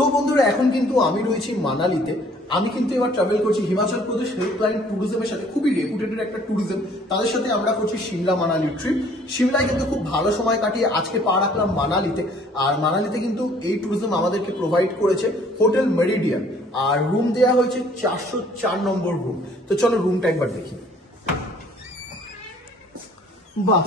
তো বন্ধুরা এখন কিন্তু আমি রয়েছি মানালিতে। আমি কিন্তু এবার ট্রাভেল করছি হিমাচল প্রদেশ হেল্পলাইন ট্যুরিজমের সাথে, খুবই রেপুটেটেড একটা ট্যুরিজম। তাদের সাথে আমরা করছি সিমলা মানালি ট্রিপ। সিমলায় কিন্তু খুব ভালো সময় কাটিয়ে আজকে পা রাখলাম মানালিতে। আর মানালিতে কিন্তু এই ট্যুরিজম আমাদেরকে প্রোভাইড করেছে হোটেল মেরিডিয়ান, আর রুম দেওয়া হয়েছে 404 নম্বর রুম। তো চলো রুমটা একবার দেখি। বাহ,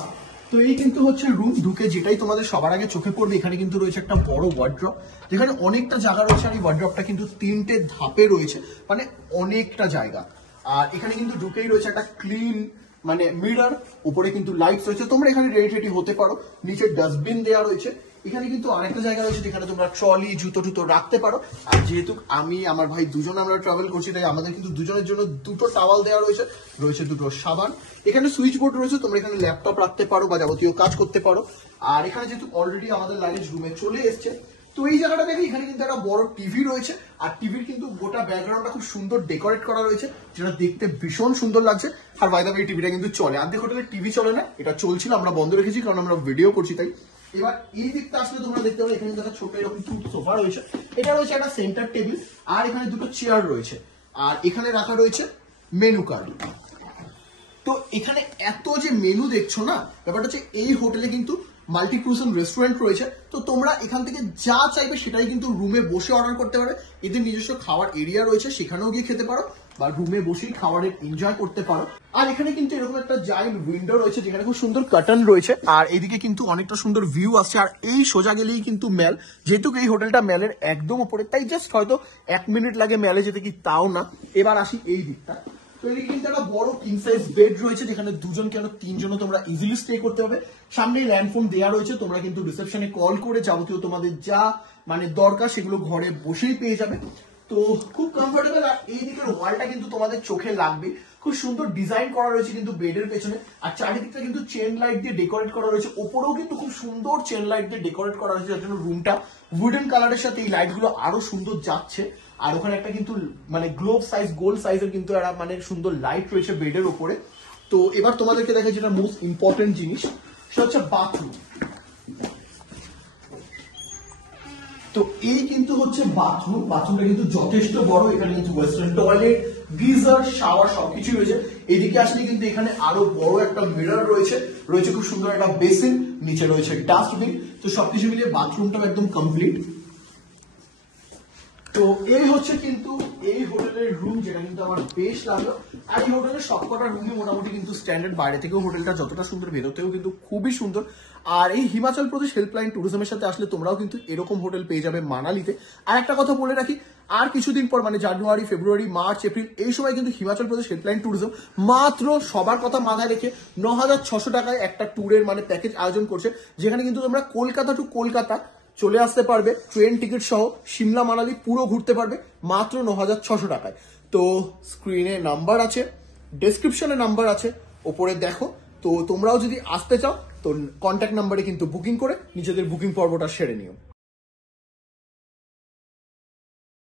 তো এই কিন্তু হচ্ছে রুম। ঢুকে যেটাই তোমাদের সবার আগে চোখে পড়বে, এখানে কিন্তু রয়েছে একটা বড় ওয়ার্ড্রপ, যেখানে অনেকটা জায়গা রয়েছে। আর এই ওয়ার্ড্রপটা কিন্তু 3টে ধাপে রয়েছে, মানে অনেকটা জায়গা। আর এখানে কিন্তু ঢুকেই রয়েছে একটা ক্লিন মানে মিরর, উপরে কিন্তু লাইটস রয়েছে, তোমরা এখানে রেডি হতে পারো। নিচে ডাস্টবিন দেওয়া রয়েছে। এখানে কিন্তু আরেকটা জায়গা রয়েছে যেখানে তোমরা ট্রলি জুতো টুতো রাখতে পারো। আর যেহেতু আমি আমার ভাই দুজন আমরা ট্রাভেল করছি, তাই আমাদের কিন্তু দুজনের জন্য দুটো টাওয়াল দেওয়া রয়েছে, রয়েছে দুটো সাবান। এখানে সুইচ বোর্ড রয়েছে, তোমরা এখানে ল্যাপটপ রাখতে পারো বা যাবতীয় কাজ করতে পারো। আর এখানে যেহেতু অলরেডি আমাদের লাগেজ রুমে চলে এসছে, তো এই জায়গাটা দেখি এখানে কিন্তু একটা বড় টিভি রয়েছে। আর টিভির কিন্তু গোটা ব্যাকগ্রাউন্ডটা খুব সুন্দর ডেকোরেট করা রয়েছে, যেটা দেখতে ভীষণ সুন্দর লাগছে। আর বাই দ্য ওয়ে এই টিভিটা কিন্তু চলে, অর্ধেক হোটেলে টিভি চলে না, এটা চলছিল, আমরা বন্ধ রেখেছি কারণ আমরা ভিডিও করছি তাই। এবার এই দিকটা আসলে তোমরা দেখতে পাবে এখানে একটা ছোট এরকম কিউট সোফা রয়েছে, এটা রয়েছে একটা সেন্টার টেবিল, আর এখানে দুটো চেয়ার রয়েছে। আর এখানে রাখা রয়েছে মেনু কার্ড। তো এখানে এত যে মেনু দেখছো না, ব্যাপারটা হচ্ছে এই হোটেলে কিন্তু মাল্টি কুইজিন রেস্টুরেন্ট রয়েছে। তো তোমরা এখান থেকে যা চাইবে সেটাই কিন্তু রুমে বসে অর্ডার করতে পারবে। এদের নিজস্ব খাওয়ার এরিয়া রয়েছে, সেখানেও গিয়ে খেতে পারো বা রুমে বসেই খাবারের এনজয় করতে পারো। আর এখানে কিন্তু এরকম একটা জায়ান্ট উইন্ডো রয়েছে, যেখানে খুব সুন্দর কার্টেন রয়েছে। আর এদিকে কিন্তু অনেকটা সুন্দর ভিউ আসছে। আর এই সোজা গেলেই কিন্তু ম্যাল, যেহেতু এই হোটেলটা ম্যালের একদম উপরে, তাই জাস্ট হয়তো 1 মিনিট লাগে ম্যালে যেতে, কি তাও না। এবার আসি এই দিকটা। তো এদিকে কিন্তু একটা বড় কিং সাইজ বেড রয়েছে, যেখানে দুজন কেন তিনজনও তোমরা ইজিলি স্টে করতে পারবে। সামনে ল্যান্ডফোন দেওয়া রয়েছে, তোমরা কিন্তু রিসেপশনে কল করে যাবতীয় তোমাদের যা মানে দরকার সেগুলো ঘরে বসেই পেয়ে যাবে। তো খুব কমফোর্টেবল। আর এই দিকের ওয়ালটা কিন্তু তোমাদের চোখে লাগবে, খুব সুন্দর ডিজাইন করা রয়েছে কিন্তু বেডের পেছনে। আর চারিদিকটা কিন্তু চেন লাইট দিয়ে ডেকোরেট করা রয়েছে, ওপরেও কিন্তু খুব সুন্দর চেন লাইট দিয়ে ডেকোরেট করা রয়েছে, যার জন্য রুমটা উডেন কালারের সাথে এই লাইট গুলো আরো সুন্দর যাচ্ছে। আর ওখানে একটা কিন্তু মানে গ্লোব সাইজ গোল সাইজের কিন্তু একটা মানে সুন্দর লাইট রয়েছে বেডের উপরে। তো এবার তোমাদেরকে দেখাই যেটা মোস্ট ইম্পর্টেন্ট জিনিস, সেটা হচ্ছে বাথরুম। তো এই কিন্তু হচ্ছে বাথরুম। বাথরুমটা কিন্তু যথেষ্ট বড়, এখানে কিন্তু ওয়েস্টার্ন টয়লেট, গিজার, শাওয়ার সবকিছু রয়েছে। এদিকে আসলে কিন্তু এখানে আরো বড় একটা মিরর রয়েছে, রয়েছে খুব সুন্দর একটা বেসিন, নিচে রয়েছে ডাস্টবিন। তো সবকিছু মিলিয়ে বাথরুমটাও একদম কমপ্লিট। তো এই হচ্ছে কিন্তু এই হোটেলের রুম, যেটা কিন্তু আমার বেশ লাগলো। আর এই হোটেলের সবকটা রুমই মোটামুটি কিন্তু স্ট্যান্ডার্ড, বাইরে থেকেও হোটেলটা যতটা সুন্দর, ভেতর থেকেও কিন্তু খুবই সুন্দর। আর এই হিমাচল প্রদেশ হেল্পলাইন ট্যুরিজমের সাথে আসলে তোমরাও কিন্তু এরকম হোটেল পেয়ে যাবে মানালিতে। আর একটা কথা বলে রাখি, আর কিছুদিন পর মানে জানুয়ারি, ফেব্রুয়ারি, মার্চ, এপ্রিল এই সময় কিন্তু হিমাচল প্রদেশ হেল্পলাইন ট্যুরিজম মাত্র সবার কথা মাথায় রেখে 9,600 টাকায় একটা ট্যুরের মানে প্যাকেজ আয়োজন করছে, যেখানে কিন্তু তোমরা কলকাতা টু কলকাতা চলে আসতে পারবে ট্রেন টিকিট সহ, সিমলা মানালি পুরো ঘুরতে পারবে মাত্র 9,600 টাকায়। তো স্ক্রিনে নাম্বার আছে, ডেসক্রিপশনে নাম্বার আছে, ওপরে দেখো। তো তোমরাও যদি আসতে চাও তো কন্ট্যাক্ট নাম্বারে কিন্তু বুকিং করে নিজেদের বুকিং পর্বটা সেরে নিও।